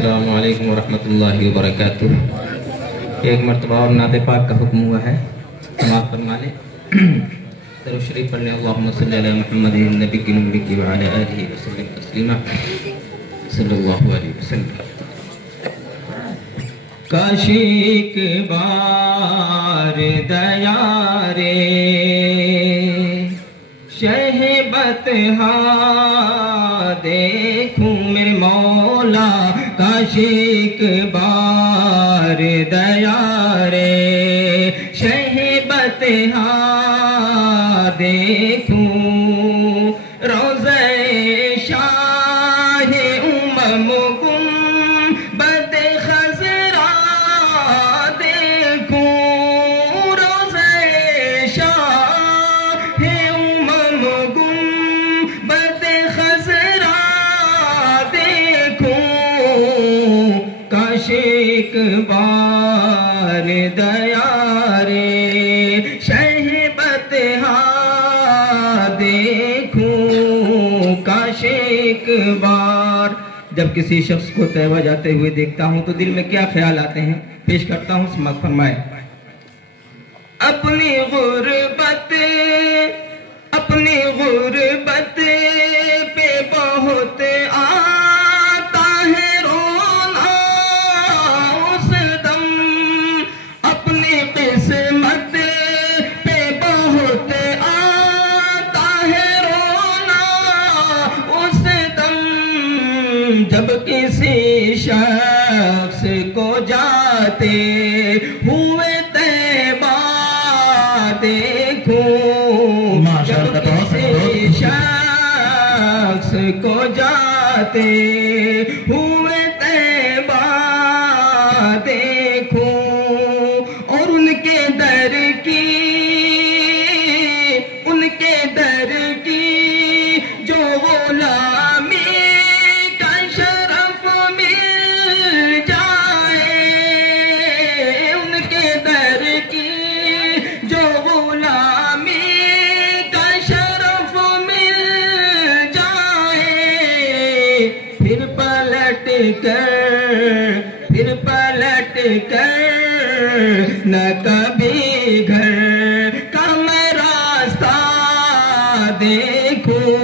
السلام علیکم ورحمۃ اللہ وبرکاتہ۔ ایک مرتبہ اور نعت پاک کا حکم ہوا ہے، سماعت فرما لیں۔ درود شریف پڑھ لیں۔ اللہم صلی علی محمد النبی النبی وعلی آلہ وسلم تسلیما صلی اللہ علیہ وسلم۔ کاش ایک بار دیا رے شہبت ہاں دیکھوں میرے مولا، کاش ایک بار دیا رے شہبت ہاں دیکھوں، روضہ شاہ امم گنبد خضرا دیکھوں، روضہ شاہ امم گنبد خضرا دیکھوں، کاش ایک بار دیا رے شہبت ہاں دیکھوں، کاش ایک بار۔ جب کسی شخص کو طیبہ جاتے ہوئے دیکھتا ہوں تو دل میں کیا خیال آتے ہیں، پیش کرتا ہوں، سماعت فرمائے۔ اپنی غربت پہ بہت آتا ہے رونا اس دم، اپنی قسمت پہ بہت آتا ہے رونا اس دم، جب کسی شخص کو جاتے ہوئے طیبہ دیکھوں، جب کسی شخص کو جاتے ہوئے طیبہ دیکھوں، اور ان کے در کی جو غلامی کا شرف مل جائے، ان کے در کی جو غلامی کا شرف مل جائے، پھر پلٹ کر نہ کبھی گھر کا میں راستہ دیکھوں،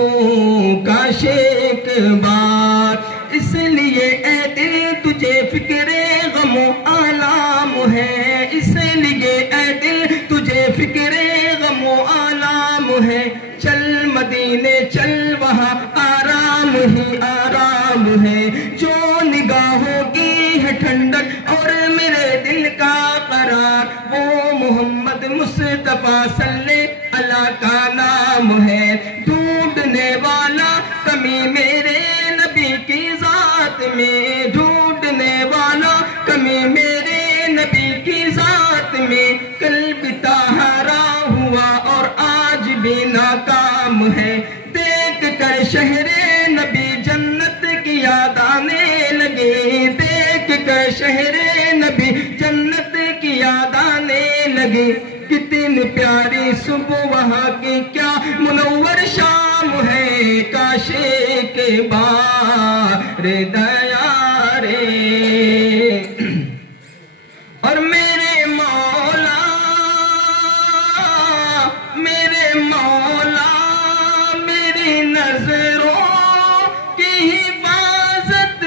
کاش ایک بار۔ اس لیے اے دل تجھے فکر غم و آلام ہے، اس لیے اے دل تجھے فکر غم و آلام ہے، چل مدینے چل وہاں آرام ہی آرام ہے، جو نگاہوں کی ہے ٹھنڈک اور میرے دل کا قرار، وہ محمد مصطفیٰ صلی اللہ کا نام ہے، ڈھونڈنے والا کمی میرے نبی کی ذات میں، ڈھونڈنے والا کمی میرے نبی کی ذات میں، کل بھی طاہرہ ہوا اور آج بھی ناکام ہے، دیکھ کر شہر نبی جنت کی یاد آنے لگی، دیکھ کر شہر نبی جنت کی یاد آنے لگی، کتنی پیاری صبح وہاں کی کیا منور شام ہے، کاش ایک بار دیا رے۔ اور میرے مولا میری نظروں کی حفاظت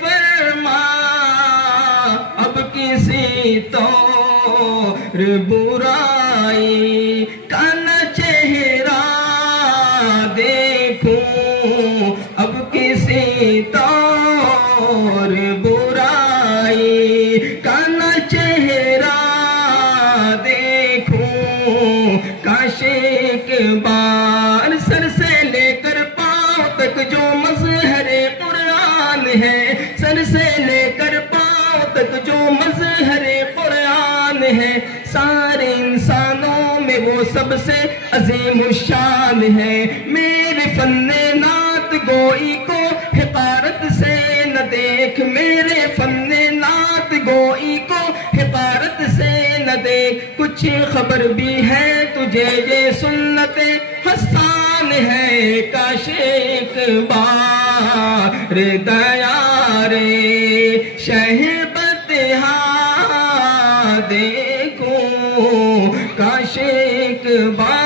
فرما، اب کسی طور برائی کا نہ چہرہ دیکھوں، اب کسی طور برائی کا نہ چہرہ دیکھوں، کاش ایک بار سر سے لے کر پاؤں تک جو مظہر قرآن ہے، سر سے لے کر پاؤں تک جو مظہر قرآن ہے، سارے انسانوں میں وہ سب سے عظیم الشان ہے، میرے فن نعت گوئی کو حقارت سے نہ دیکھ، میرے فن نعت گوئی کو حقارت سے نہ دیکھ، کچھ خبر بھی ہے تجھے یہ سنت حسان ہے، کاش ایک بار دیا شہر بطحا دیکھو کاش ایک بار